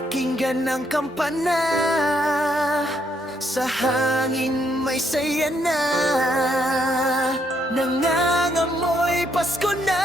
Pakinggan ang kampana, sa hangin may saya na, nangangamoy Pasko na.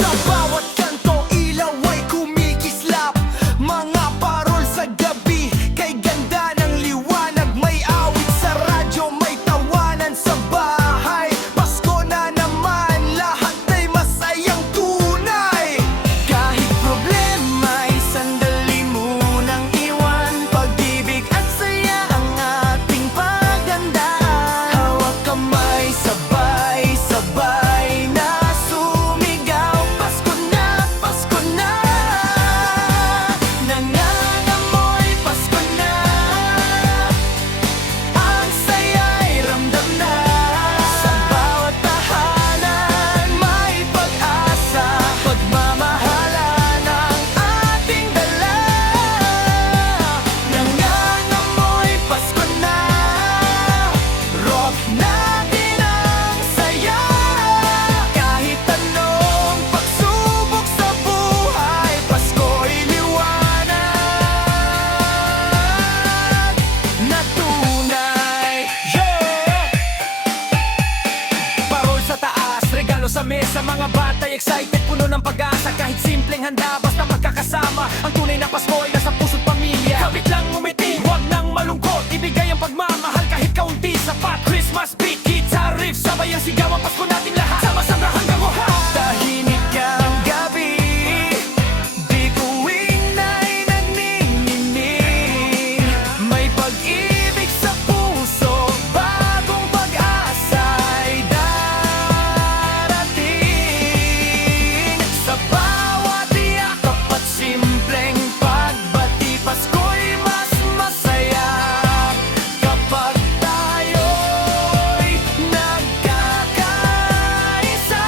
Sa bawat kanto ilaw ay kumikislap, mga parol sa gabi kay ganda ng liwanag. May awit sa radyo, may tawanan sa bahay. Pasko na naman, lahat ay masayang tunay. Kahit problema ay sandali munang iwan, pag-ibig at saya ang ating paghandaan. Hawak kamay, sabay-sabay na sumigaw. Pasko na, Pasko na, nangangamoy Pasko na. Ang saya'y ramdam na, sa bawat tahanan may pag-asa. Pagmamahalan ang ating dala, nangangamoy Pasko na. Rock natin ang saya, kahit anong pagsubok sa buhay. Pasko'y liwanag na tunay. Parol sa taas, regalo sa mesa, mga bata'y excited, puno ng pag-asa. Kahit simpleng handa, basta magkakasama. Ang tunay na Pasko ay nasa puso't pamilya. Kapit lang umiti, huwag nang malungkot, ibigay ang pagmamahal kahit kaunti. Sapat, Christmas beat, guitar riff, sabay ang sigaw ang Pasko natin lahat. Sama-sama hanggang wakas. Tahimik ang gabi, bituin na'y nagniningning. May pag-ibig sa puso, bagong pag-asa'y darating. Sa bawat yakap at simpleng pagbati, Pasko'y mas masaya kapag tayo'y nagkakaisa.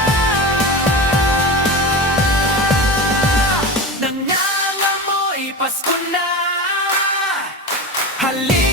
Nangangamoy Pasko na, halika